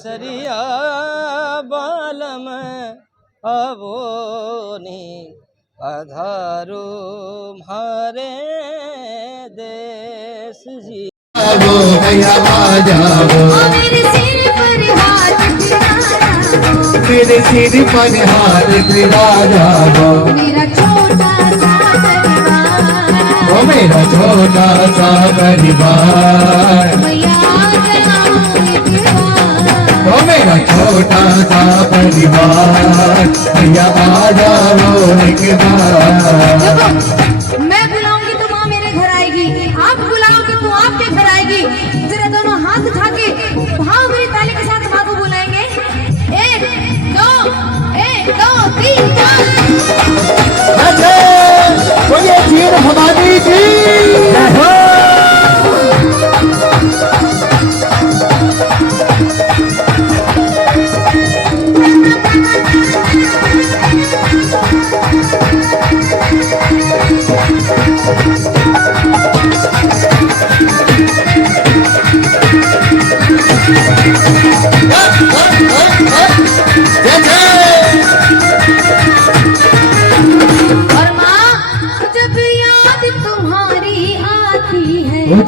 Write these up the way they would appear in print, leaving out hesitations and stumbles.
केसरिया बालम अवोनी अधारो मारे देश जी। भैया आ जाओ मेरे सिर पर हाथ मेरे सिर पर हाथ गिरा जाओ मेरा छोटा सा परिवार ओ मेरा छोटा सा परिवार मैया आ जाओ एक बार ओ मेरा छोटा सा परिवार भैया आ जाओ एक बार। मैं बुलाऊंगी तो माँ मेरे घर आएगी, आप बुलाओगे तो आपके घर आएगी। जरा दोनों हाथ उठा के भाव भरी ताली के साथ माँ को बुलाएंगे। 1 2 3 4। बोलिए जीर हमारी जी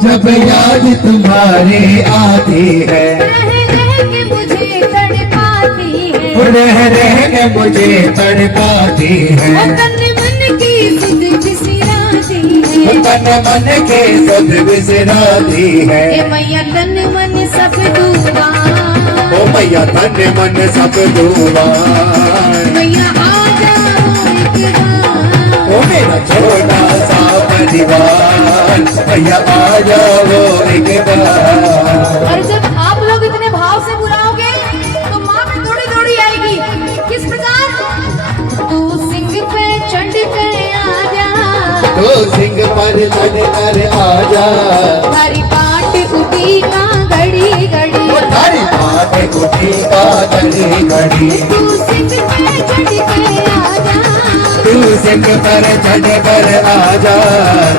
जब याद तुम्हारी आती है रह के मुझे तड़पाती है रह के मुझे तड़पाती है तन मन की सुध बिसराती है तन मन के सुध बिसराती है ए मैया तन मन सब डूबा ओ मैया तन मन सब डूबा मैया आ जाओ एक बार ओ मेरा छोटा सा परिवार भैया आ जाओ एक बार। और जब आप लोग इतने भाव से बुलाओगे तो माँ भी दौड़ी दौड़ी आएगी। किस प्रकार? तू सिंह पे चढ़ के आजा तो सिंह पर चढ़ कर आजा हरी पाट उठी का घड़ी घड़ी ओ तारी बात उठी का घड़ी घड़ी तू सिंह पे चढ़ के आजा तू सिंह पर चढ़ कर आजा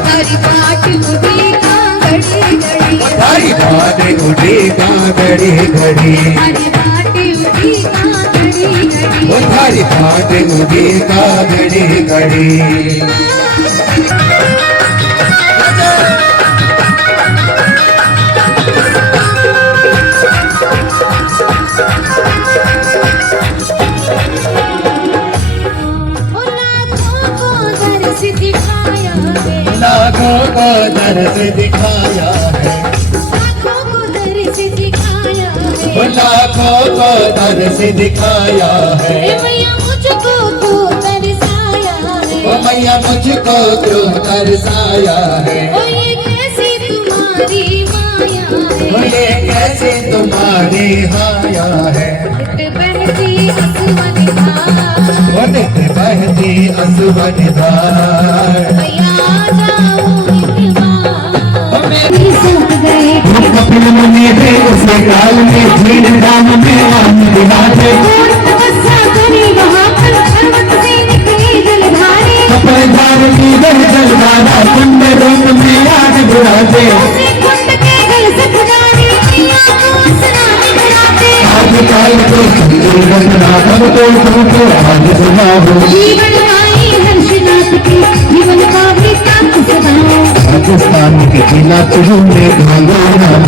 हरी पाट उठी का घड़ी घड़ी तारी बात उठी का घड़ी घड़ी हरी पाट उठी का घड़ी घड़ी ओ तारी बात उठी का घड़ी घड़ी। लाखों को दर्द दिखाया है लाखों को दर्द दिखाया है लाखों को दर्द दिखाया है ए मैया मुझको तो तरसाया है ओ मैया मुझको क्यों तरसाया है ओ ये कैसी तुम्हारी माया है ओ ये कैसे तुम्हारी हाया है नित बहती असुवन धार ओ नित बहती असुवन धार मैया आ जाओ एक बार मेरी सूख गए कपिल मुनि थे उसके काल में झील धाम में आम दिहाते और तपस्या करी वहाँ पर पर्वत से निकली जलधारे कपड़धार की वह जलधारा कुंड रूप में आग बुझाते उसी कुंड के गल से खजाने मैया को स्नान कराते आज काल को जीवन राघव को तुमको आज सुनाओ जीवन आई हर्षनाथ की जीवन का वृत्तांत सुनाओ राजस्थान के जिला चुरू में भागो नाम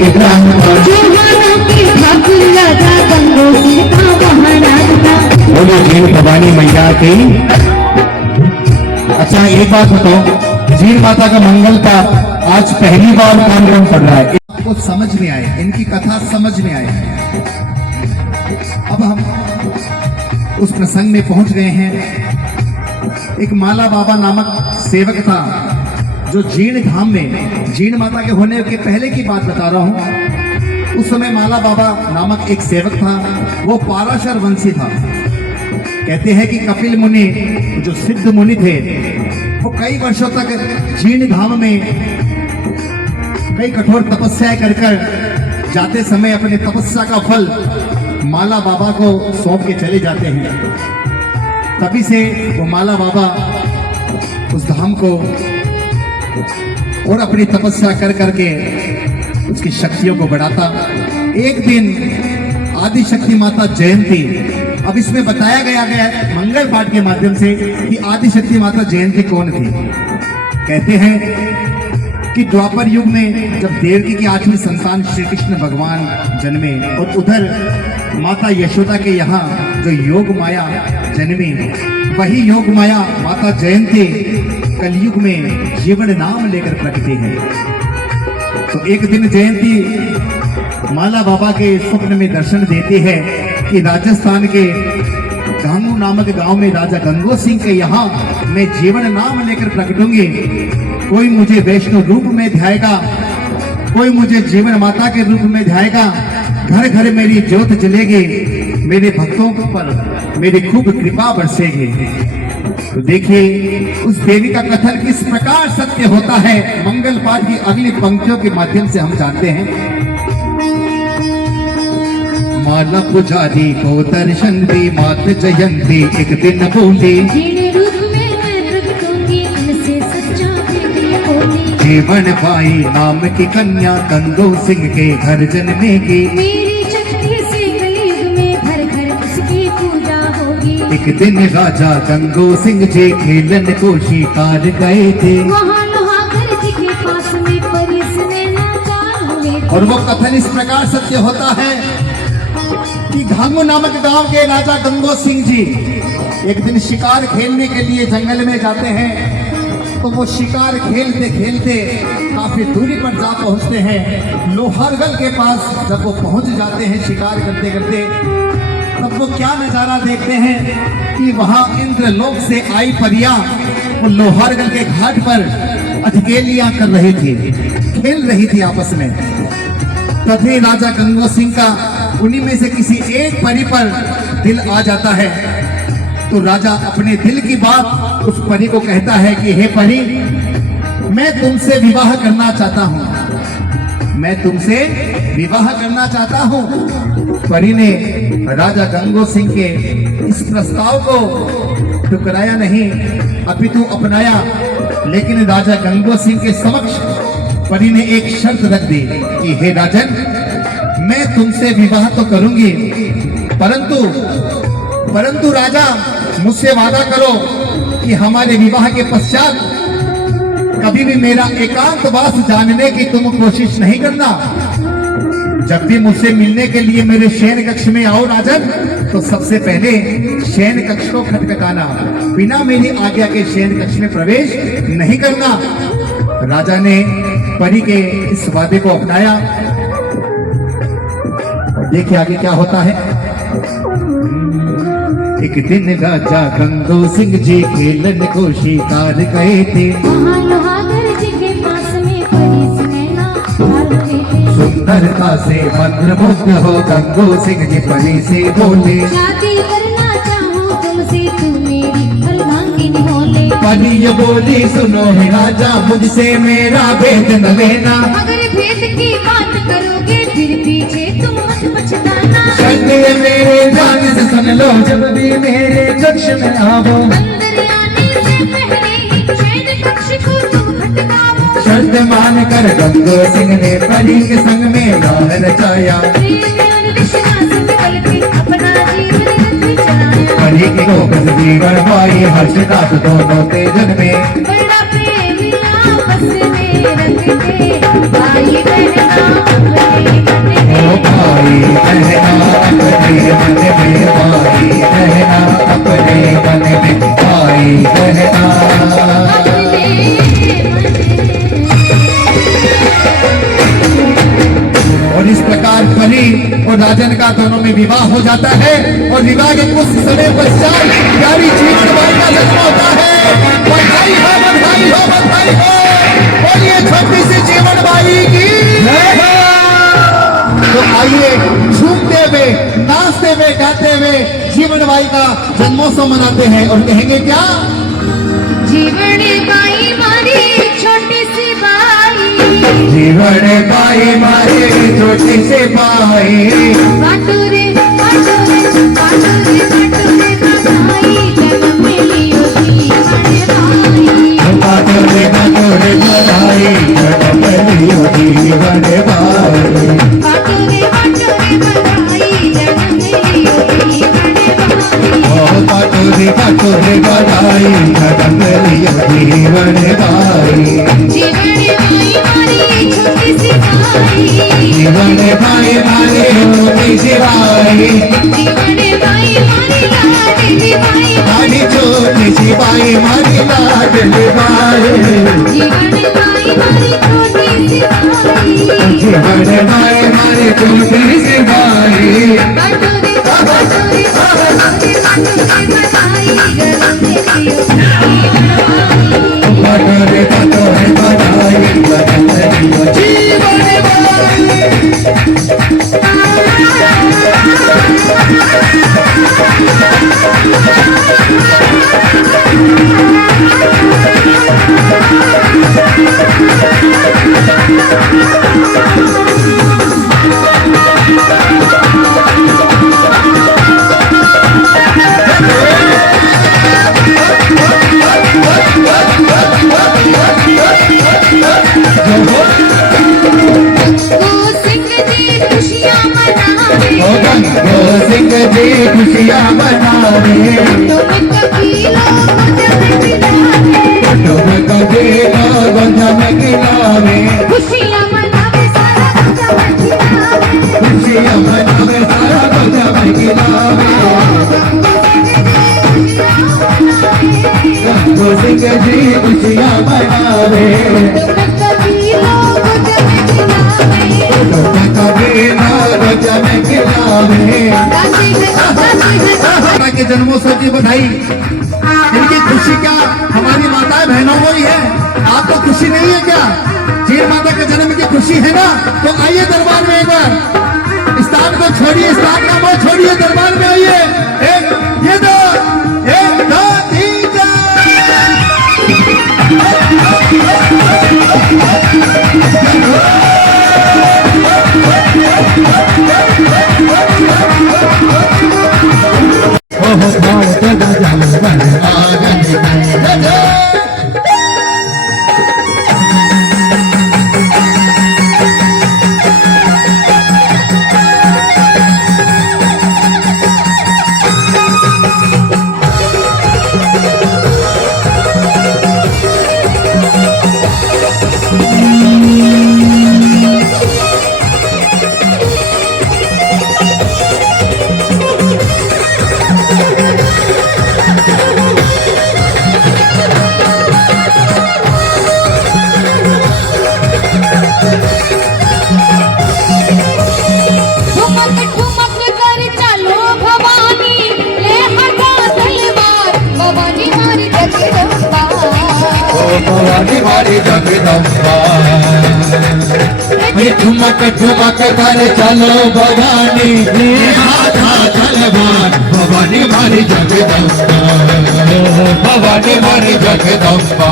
के ग्राम जोहाना के ठाकुर राजा गंगो सिंह का महाराज था बोलो झील भवानी मैया की। अच्छा एक बात बताओ, झील माता का मंगल का आज पहली बार कौन कौन पढ़ रहा है? आपको समझ में आए, इनकी कथा समझ में आए। अब हम उस प्रसंग में पहुंच गए हैं। एक माला बाबा नामक सेवक था जो जीण धाम में, जीण माता के होने के पहले की बात बता रहा हूं। उस समय माला बाबा नामक एक सेवक था, वो पाराशर वंशी था। कहते हैं कि कपिल मुनि जो सिद्ध मुनि थे वो कई वर्षों तक जीण धाम में कई कठोर तपस्याएं कर जाते समय अपने तपस्या का फल माला बाबा को सौंप के चले जाते हैं। तभी से वो माला बाबा उस धाम को और अपनी तपस्या कर करके उसकी शक्तियों को बढ़ाता। एक दिन आदि शक्ति माता जयंती। अब इसमें बताया गया है मंगल पाठ के माध्यम से कि आदि शक्ति माता जयंती कौन थी। कहते हैं कि द्वापर युग में जब देवकी की 8वीं संतान श्री कृष्ण भगवान जन्मे और उधर माता यशोदा के यहाँ जो योग माया जन्मी, वही योग माया माता जयंती कलयुग में जीवन नाम लेकर प्रकटी है। तो एक दिन जयंती माला बाबा के स्वप्न में दर्शन देती है कि राजस्थान के गांगू नामक गांव में राजा गंगो सिंह के यहाँ मैं जीवन नाम लेकर प्रकटूंगी। कोई मुझे वैष्णव रूप में ध्याएगा, कोई मुझे जीवन माता के रूप में ध्याएगा, घर घर मेरी ज्योत जलेगी, मेरे भक्तों पर मेरी खूब कृपा बरसेगी। तो देखिए उस देवी का कथन किस प्रकार सत्य होता है, मंगल पाठ की अगली पंक्तियों के माध्यम से हम जानते हैं। माला पुजारी को दर्शन दी मात जयंती एक दिन बोली, जीवन बाई नाम की कन्या गंगो सिंह के घर जन्मेगी, मेरी शक्ति से कलयुग में घर घर उसकी पूजा होगी। एक दिन राजा गंगो सिंह जी खेलन को शिकार गए थे, वहाँ लोहागर जी के पास में परिस में नाचार हुए थे। और वो कथन इस प्रकार सत्य होता है कि घांगू नामक गांव के राजा गंगो सिंह जी एक दिन शिकार खेलने के लिए जंगल में जाते हैं। तो वो शिकार खेलते खेलते काफी दूरी पर जा पहुंचते हैं। लोहारगल के पास जब वो पहुंच जाते हैं शिकार करते करते, तब वो क्या नजारा देखते हैं कि वहां इंद्रलोक से आई परियां वो लोहारगल के घाट पर अटकेलियां कर रही थी, खेल रही थी आपस में। तभी राजा गंगो सिंह का उन्हीं में से किसी एक परी पर दिल आ जाता है। तो राजा अपने दिल की बात उस परी को कहता है कि हे परी, मैं तुमसे विवाह करना चाहता हूँ, मैं तुमसे विवाह करना चाहता हूँ। परी ने राजा गंगो सिंह के इस प्रस्ताव को ठुकराया नहीं, अपितु अपनाया। लेकिन राजा गंगो सिंह के समक्ष परी ने एक शर्त रख दी कि हे राजन, मैं तुमसे विवाह तो करूंगी, परंतु राजा मुझसे वादा करो कि हमारे विवाह के पश्चात कभी भी मेरा एकांतवास जानने की तुम कोशिश नहीं करना। जब भी मुझसे मिलने के लिए मेरे शयन कक्ष में आओ राजन, तो सबसे पहले शयन कक्ष को खटखटाना, बिना मेरी आज्ञा के शयन कक्ष में प्रवेश नहीं करना। राजा ने परी के इस वादे को अपनाया। और देखिए आगे क्या होता है। एक दिन राजा गंगो सिंह जी खेलन को शिकार गए थे, वहाँ लोहागर जी के पास में परिस में नाचार हुए थे। सुंदरता से मंत्रमुग्ध हो गंगो सिंह जी परी से बोले, शादी करना चाहूँ तुमसे, तू मेरी अर्धांगिनी होले। परी ये बोली, सुनो हे राजा, मुझसे मेरा भेद न लेना, अगर भेद की बात करोगे फिर पीछे तुम मत पछताना। शर्त ये मेरे जान से सुन लो, जब भी मेरे कक्ष में आवो, अंदर आने से पहले ही शयन कक्ष को तुम खटकाओ। शर्त मान कर गंगो सिंह ने परी के संग में राह रचाया, प्रेम और विश्वास के बल पे अपना जीवन रथ चलाया। परी की गोकस जीवन पाई, हर्षनाथ दोनों तेजन में, बड़ा प्रेम आपस में रखते, भाई बहना अपने मन में। ओ भाई बहना अपने मन में, भाई बहना अपने मन में, भाई बहना। और इस प्रकार परी और राजन का दोनों में विवाह हो जाता है। और विवाह के कुछ समय पश्चात प्यारी जीवन बाई का जन्म होता है। बधाई हो, बधाई हो, बधाई हो। बोलिए छोटी सी जीवन बाई की। तो आइए झूमते हुए, नाचते हुए, गाते हुए जीवन बाई का जन्मोत्सव मनाते हैं और कहेंगे क्या? जीवन बाई मारी छोटी सी बाई, जीवन बाई मारी छोटी सी बाई, बाटुरे बाटुरे बाटुरे बाटुरे बधाई जन्म मिली जीवन बाई। बाटुरे बाटुरे बधाई जन्म मिली जीवन बाई, बाटुरे बाटुरे बधाई जन्म तोरे बधाई जगत लियो जीवन दाई जीवन माई मारी छोटी सी भाई जीवन भाई मारे छोटी सी भाई जीवन माई मारी लाडली भाई मारी छोटी सी भाई मारी लाडली भाई जीवन माई मारी छोटी सी भाई जीवन भाई मारी छोटी सी भाई बटोरे बटोरे बटोरे बधाई गले लियो बटोरे बटोरे बधाई जगत लियो जीवन दाई सिंह जी खुशियाँ मनावे तुम कभी लोग जम गिलावे खुशियाँ मनावे सारा खुशियाँ मनावे सारा जम गिलावे सिंह जी खुशियाँ मनावे तुम कभी लोग जम गिलावे माता के जन्मोत्सव की बधाई इनकी खुशी क्या हमारी माताएं बहनों को ही है। आपको खुशी नहीं है क्या? जीण माता के जन्म की खुशी है ना? तो आइए दरबार में एक बार स्थान को छोड़िए, स्थान का मोह छोड़िए, दरबार में आइए। एक दो तीन भवानी मारी जगदम्बा ठुमक ठुमक कर चलो भवानी आधा तलवार भवानी मारी जगदम्बा भवानी मारी जगदम्बा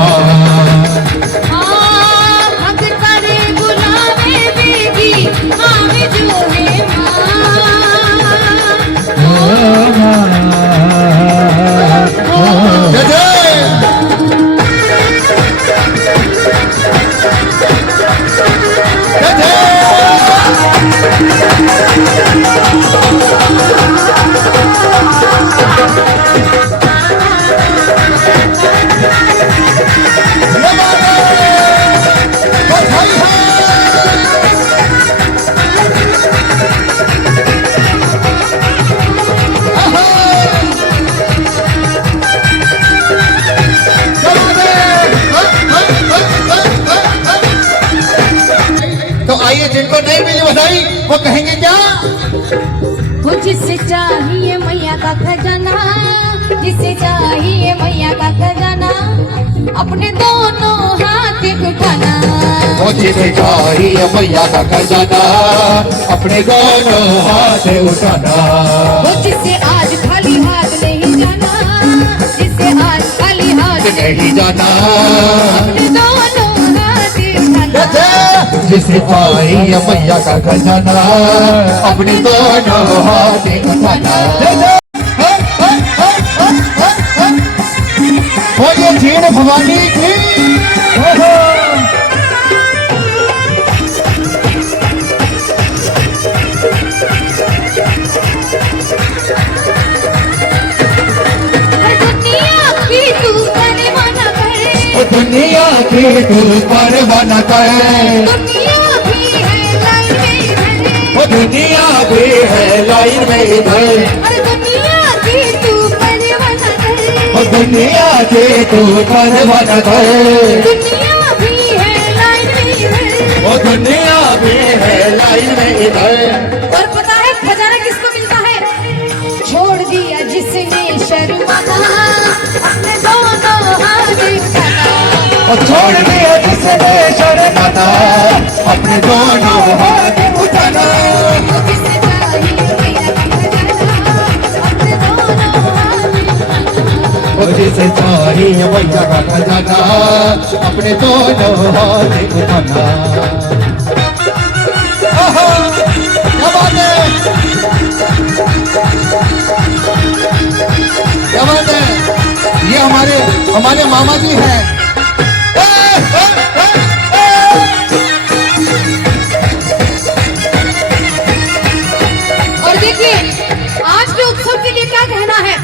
जिनको नहीं मिली बधाई वो कहेंगे क्या? वो जिसे चाहिए मैया का खजाना, जिसे चाहिए मैया का खजाना, अपने दोनों हाथ उठाना। वो जिसे चाहिए मैया का खजाना, अपने दोनों हाथ उठाना। वो जिसे आज खाली हाथ नहीं जाना, जिसे आज खाली हाथ नहीं जाना, अपने दोनों हाथ उठाना। जिसे पाई मैया का खजाना, अपने दोनों हाथ उठाना। वो ये जीण भवानी की दुनिया दुनिया की तू परवान कर, दुनिया भी है लाइन में इधर, वो दुनिया भी है लाइन में इधर, अरे दुनिया की तू परवान कर, वो दुनिया की तू परवान कर, दुनिया भी है लाइन में इधर। वो दुनिया भी है लाइन में इधर। और पता है खजाना किसको मिलता है? छोड़ दिया जिसने शर्माना, अपने दोनों हाथ उठाना, और छोड़ दिया जिसने शर्माना, अपने दोनों हाथ उठाना, जिसे चाहिए मेरा खजाना, अपने दोनों हाथ उठाना। वो जिसे चाहिए मैया का खजाना, अपने दोनों हाथ उठाना। आहा, क्या बात है, क्या बात है। ये हमारे मामा जी हैं। और देखिए आज के उत्सव के लिए क्या कहना है?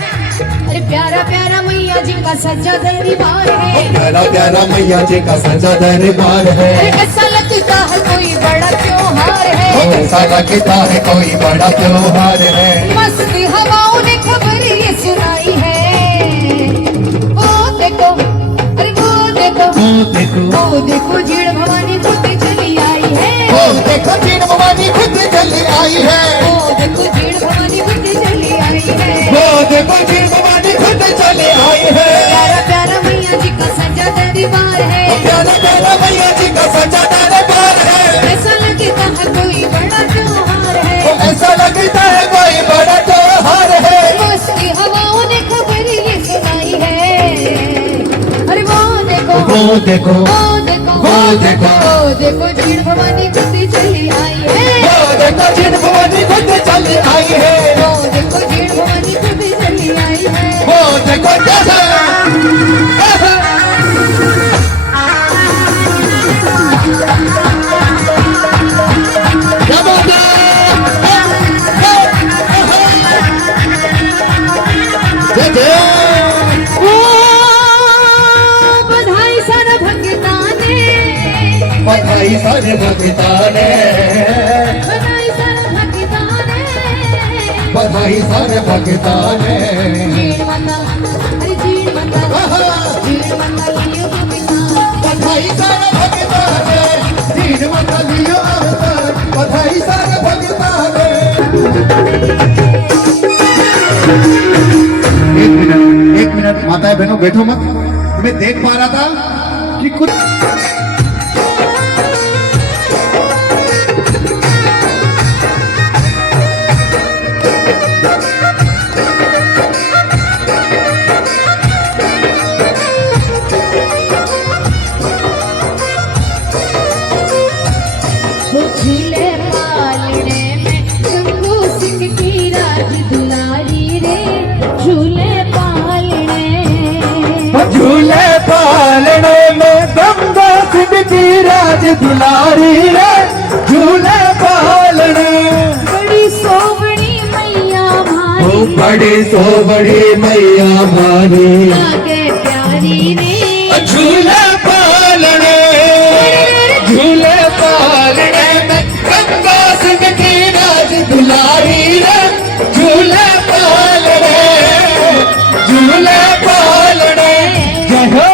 अरे प्यारा प्यारा मैया जी का सजा दरबार है, प्यारा प्यारा मैया जी का सजा दरबार है, अरे ऐसा लगता है कोई बड़ा त्योहार है, ऐसा लगता है कोई बड़ा त्योहार है। मस्त हवाओं ने खबर ये सुनाई है, वो देखो, अरे वो देखो, वो देखो, वो देखो जीण भवानी खुद चली आई है, वो देखो जीण भवानी खुद चली आई है, वो देखो जीण भवानी खुद चली आई है, वो देखो जीण भवानी खुद चली आई है। प्यारा प्यारा मैया जी का सजा दरबार है, प्यारा प्यारा मैया जी का सजा दरबार है, ऐसा लगता है कोई बड़ा त्योहार है, ऐसा लगता है कोई बड़ा त्योहार है। मस्ती हवाओं ने खबर ये सुनाई है, अरे वो देखो, वो देखो, वो देखो, वो देखो, वो देखो जीण भवानी खुद चली आई है, वो देखो जीण भवानी खुद चली आई है, वो देखो जीण भवानी खुद चली आई है। वो देखो कैसे। क्या बात है। जय जय। ओ बधाई सारा भगता ने, बधाई सारे भक्ता ने, बधाई सारा भगता ने, बधाई सारे भक्ता ने, जीण माता, अरे जीण माता, जीण माता लियो कविता, बधाई सारे भक्ता ने, जीण माता लियो अवतार, बधाई सारे भक्ता ने। एक मिनट माताएं बहनों बैठो मत। मैं देख पा रहा था कि कुछ झूले पालने में शंभू सिंह की राज दुलारी रे, झूले पालने, झूले पालने में गंगा सिंह की राज दुलारी रे, झूले पालने। बड़ी सोवड़ी मैया ओ भारी, बड़ी सो बड़ी मैया मारी, लागे प्यारी रे, झूले पालने, झूले पालने में गंगा सिंह की राज दुलारी रे, झूले पालने, झूले पालने। जय हो।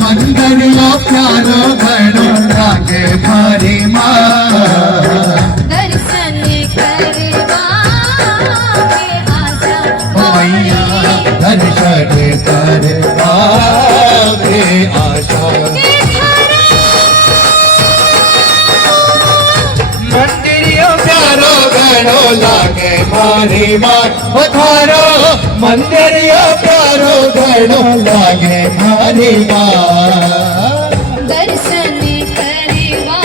मंदिरियो प्यारो घड़ो लागे भारी माँ, दर्शन करवा के आजा मैया दर्शन कर आगे आशा। मारे मार पधारो मंदिर या प्यारो घड़ो लागे मारे मार दर्शन करवा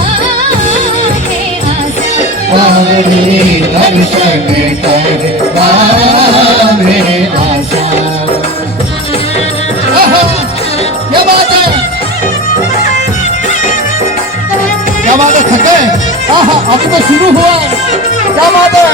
के आशा वारे दर्शन करवा में आशा। आहा, क्या बात है, क्या बात है, थके? आहा, अब तो शुरू हुआ है, क्या बात है।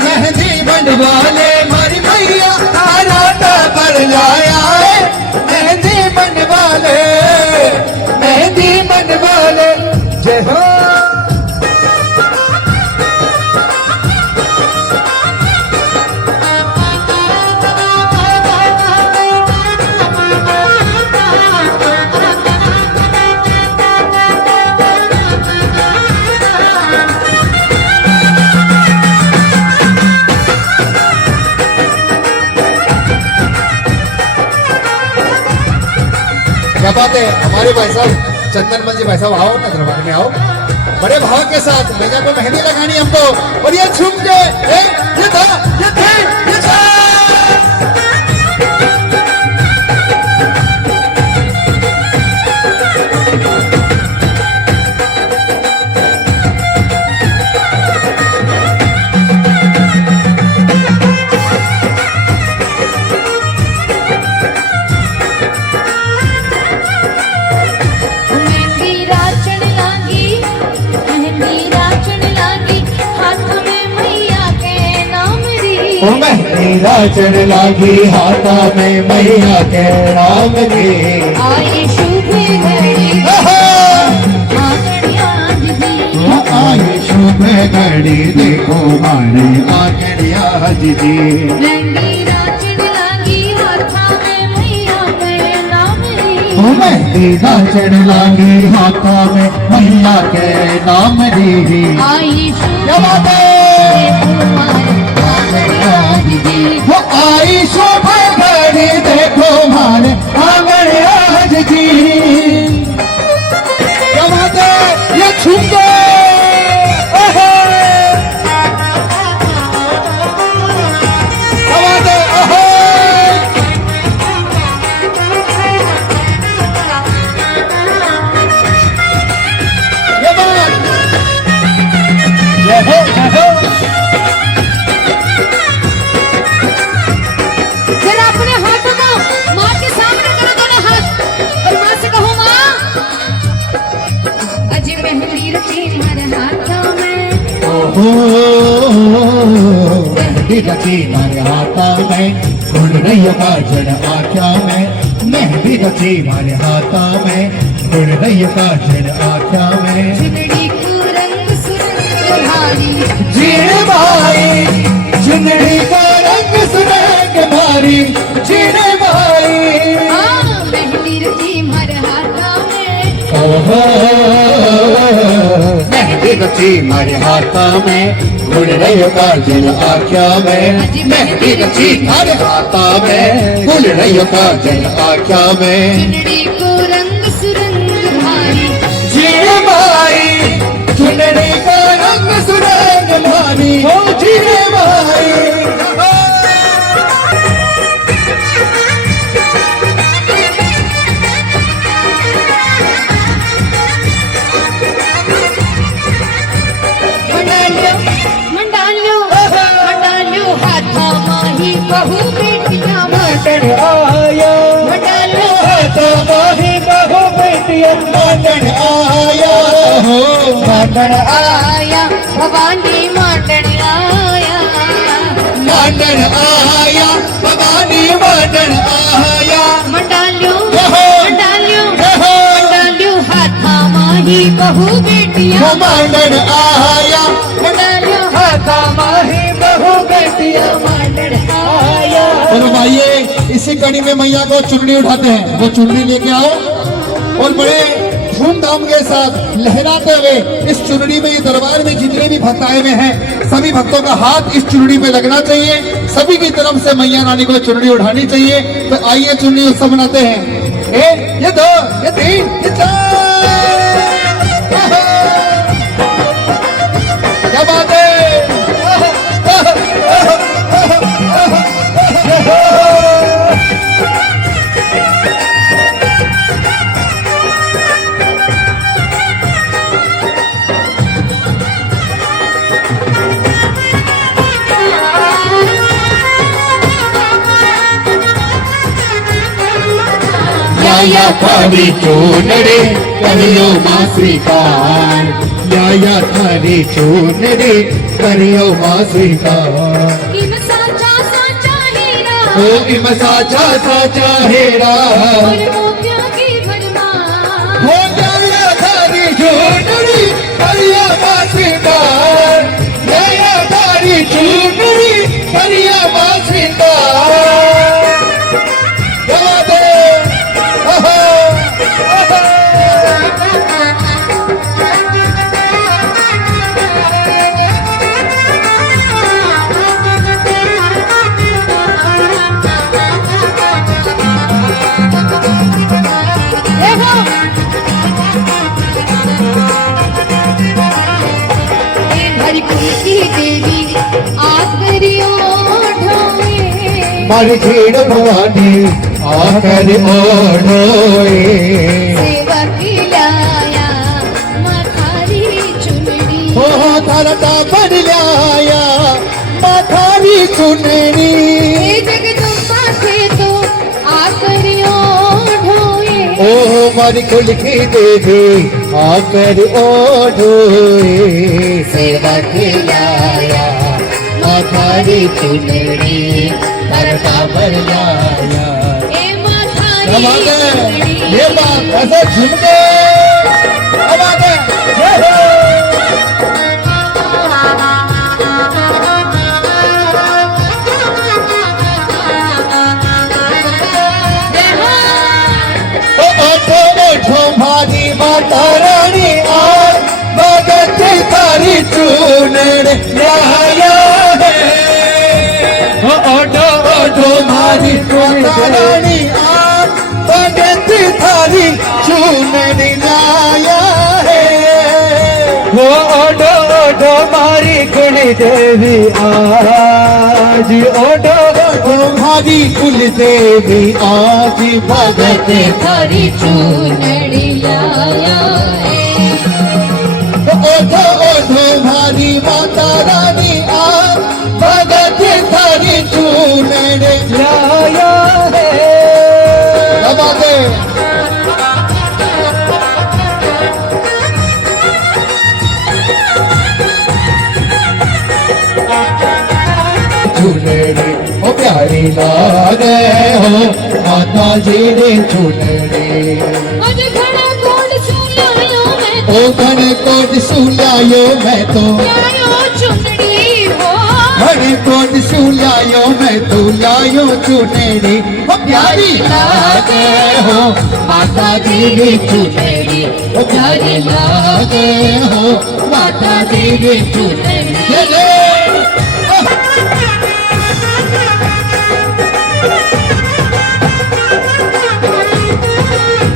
मेहंदी बनवाले मारी मैया आराटा पर लाया है। मेहंदी बनवाले जय हो। क्या बात है हमारे भाई साहब चंदनमल जी, भाई साहब आओ ना दरबार में आओ, बड़े भाव के साथ मैया को मेहंदी लगानी हमको। और ये झुम के ये था, ये थे, ये था। मेहंदी राचन लागी हाथ में मैया के नाम री। ओ मेहंदी राचन लागी हाथा में मैया के नाम की। आई शुभ घड़ी आंगन आज दी। आई शुभ घड़ी देखो मारे आंगन आज जी। मेहंदी राचन लागी हाथा में मैया के नाम री। ओ मेहंदी राचन लागी हाथा में मैया के नाम दी। आई शुभ क्या बात है, आंगन आज दी। वो आई शुभ घड़ी देखो मारे आंगन आज जी। क्या बात है, ये छुपे जरा अपने हाथों को माँ के सामने करो, दोनों हाथ, और माँ से कहो माँ अजी मेहंदी रची हमारे हाथों में। ओहो मेहंदी रची मारे हाथा में घुल रही काजल आँखों में। मेहंदी रची मारे हाथा में घुल रही काजल आँखों में। चुनरी को रंग सुरंग भारी जीण भाई चुनरी का रंग सुरंग भारी जीण भाई। मेहंदी रची हमारे हाथों में। ओहो मेहंदी रची मारे हाथा में घुल रही काजल आँखों में। मेहंदी रची मारे हाथा में घुल रही काजल आँखों में। चुनरी को रंग सुरंग भारी जीण भाई चुनरी का रंग सुरंग भारी हो जीण भाई। मंडालियो हाथा माही बहू बेटियां माटन आया मंडालियो हाथा माही बहू बेटियां माटन आया हो माटन आया भवानी माटन आया। माटन आया भवानी माटन आया। मंडालियो मंडालियो हाथा माही बहू बेटियां माटन आया। मंडालियो हाथा माही बहू बेटियां माटन आया। और भाइये इसी घड़ी में मैया को चुनरी उठाते हैं, वो चुनरी लेके आओ और बड़े धूमधाम के साथ लहराते हुए इस चुनरी में, ये दरबार में जितने भी भक्त आए हुए हैं सभी भक्तों का हाथ इस चुनरी में लगना चाहिए, सभी की तरफ से मैया रानी को चुनरी उठानी चाहिए। तो आइए चुनरी उत्सव मनाते हैं। ये 2 ये 3 ये 4, क्या बात है। या थारी चूनरे करियो मां स्वीकार, या थारी चूनरे करियो मां स्वीकार। इम साचा साचा हीरा, ओ इम साचा साचा हेरा, और मोतियों की भरमार। हो या थारी चूनरी करियो मां स्वीकार, या थारी चूनरी करियो मां स्वीकार। मारी छेड़ भवानी आकर ओढ़ोए, सेवा की लाया माथारी चुनरी। हो थारता बन लाया माथारी चुनरी। जगदम्बा से तो आकर ओढ़ोए, ओ मारी कुल की देवी आकर ओढ़ोए, सेवा की लाया माथारी चुनरी, भरता भर लाया। ए माथारी चुनरी। ये बात ऐसे झुमके अब आ गए। भारी माता रानी आ भगत तारी चूनर लाया है। ओढ़ो ओढ़ो मारी माता रानी आ भगत तारी चूनर लाया है। वो ओढ़ो ओढ़ो मारी कुल देवी आज, ओढ़ो ओढ़ो मारी कुल देवी आज भगत थारी चूनरी लाया है। ओढ़ो ओढ़ो मारी माता रानी आ भगत थारी चूनर लाया है। अब आगे चुनरी ओ प्यारी लागे हो माता जी रे चुनरी। आज घड़ा कोड सुलायो मैं तो, ओ घन कोट सुलायो मैं तो, लायो चुनरी हो। घन कोट सुलायो मैं तो लायो चुनरी। ओ प्यारी लागे हो माता जी रे चुनरी, ओ प्यारी लागे हो माता जी रे चुनरी।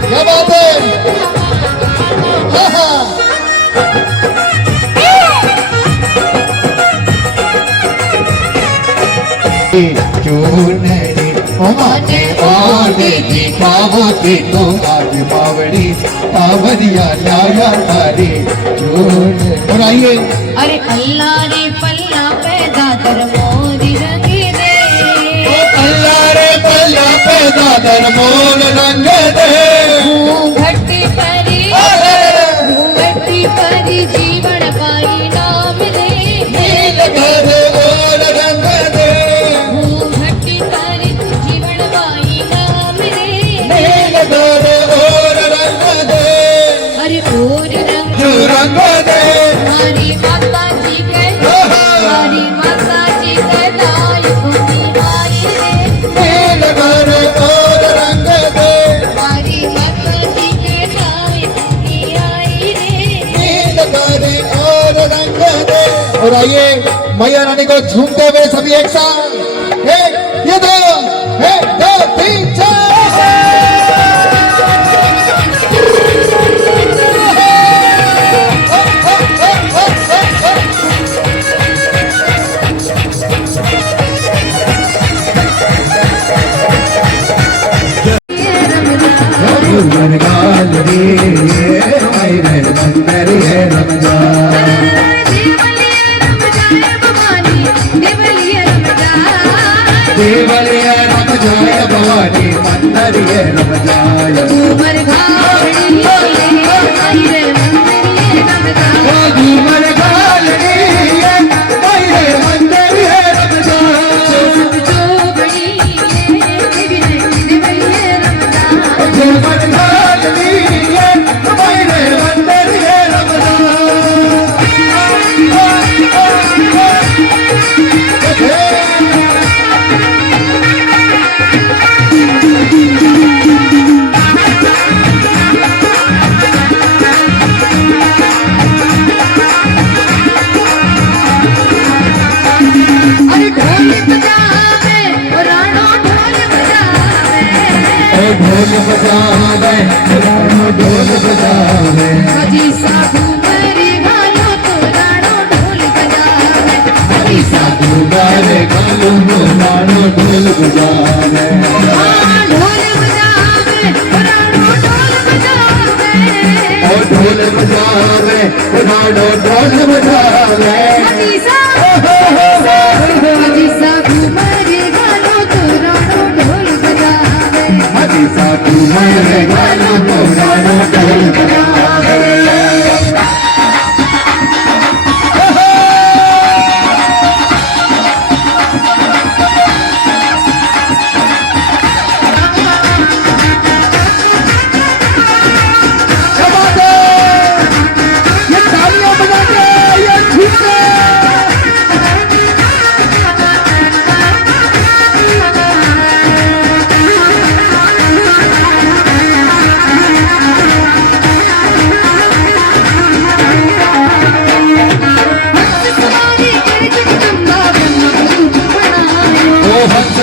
क्या बात है। हाँ हाँ। चूनरी माने ओढ़े दिखावती तो आज बावड़ी बावरिया लाया थारी चूनरी। और आइए अरे अल्लाह रे पल्ला पैदा कर मोरी रंगे दे। अल्लाह रे पल्ला पैदा कर मोर रंग दे। घट्टी परी जीवन पाई नाम दे। नील कर और रंग दे। घट्टी परी जीवन पाई नाम दे। नील कर और रंग दे। अरे और रंग जो रंग दे। हमारी माता जी के, हमारी माता जी के दाई भूमि आई रे। नील कर और आइए मैया रानी को झूमते हुए सभी एक साथ, एक ये दो, एक दो तीन चार। देवलिया रम जाय भवानी मंदरिये रम जाय। घूमर घावड़ी आई रे मंदिरिये रम जाय। घूमर घावड़ी आई रे मंदिरिये रम जाय। जोगड़ी देवी देवलिये रम जाय। घूमर घावड़ी आई रे मंदिरिये रम जाय। ढोल बजावे ढोल बजावे। हजी साधु मेरी गालो तो राणो ढोल बजावे। हजी साधु गारे गालो तो राणो ढोल बजावे। ढोल बजावे राणो ढोल बजावे। ओ ढोल बजावे राणो ढोल बजावे। हजी साधु मेरी गालो तो राणो ढोल बजावे। हजी साधु मेरे गालो तो राणो ढोल बजावे।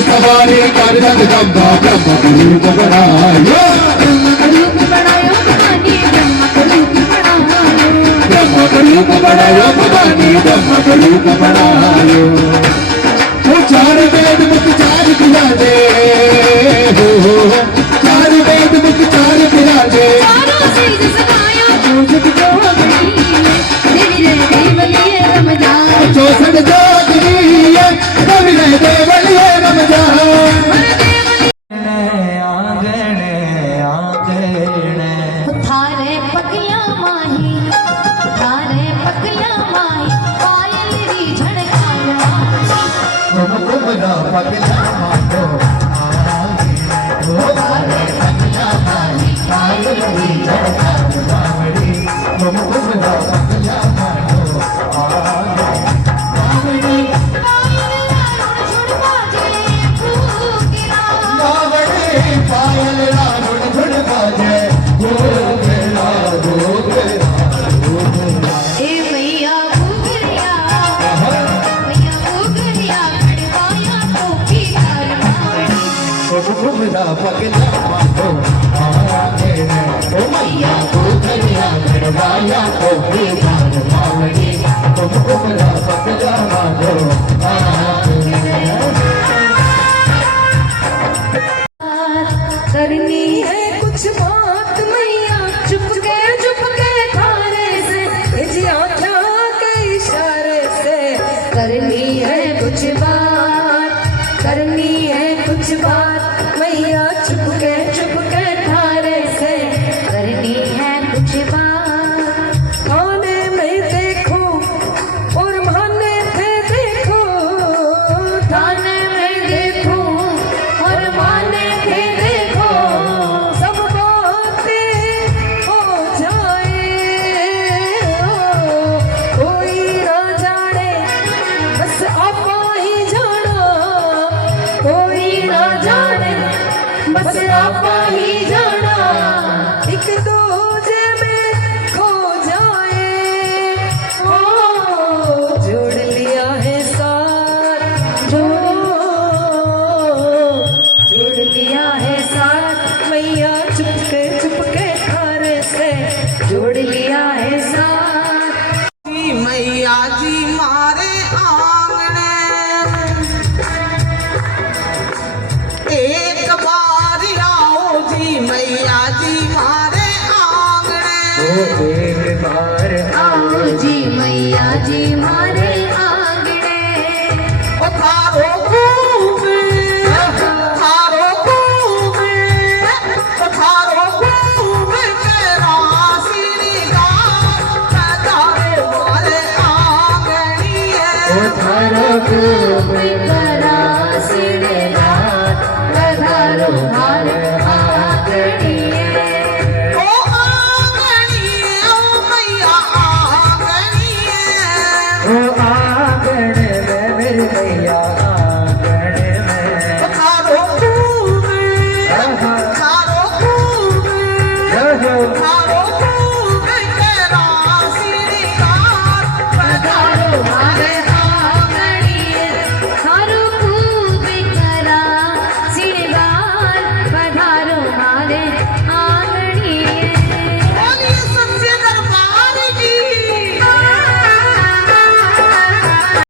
सवारी कर जगदम्बा ब्रह्म रूप बनायो। रूप बनायो भवानी ब्रह्म रूप बनायो। ब्रह्म रूप बनायो भवानी ब्रह्म रूप बनायो। वो चार वेद मुख चार बिराजे हो, चार वेद मुख चार बिराजे। चारों चीज सगाया चौसठ जोगड़ी देवी रे देवलिये रम जाय। चौसठ जोगड़ी देवी रे देवलिये रम जाय। थारे पकिया माही थारे पकिया माही पायल री झड़काया। तुमरा पगला मानो थारे पगला माही पायल री झड़कावड़ी। तुमरा पगला मानो आवड़ी। पायल रावण झुड़ बाजे गोगेला गोगेला गोगेला। ए मैया उगरिया मैया उगरिया खड़वाया तो की कारवाड़ी। तुमरा पगला मानो आगे है। एक बार आओ जी मैया जी मारे आंगणे ओ थारो घूमे थारो घूमे ओ थारो घूमे मेरा श्रीगार तारे मारे आंगणिए थारो करा सिरे रात पधारो हार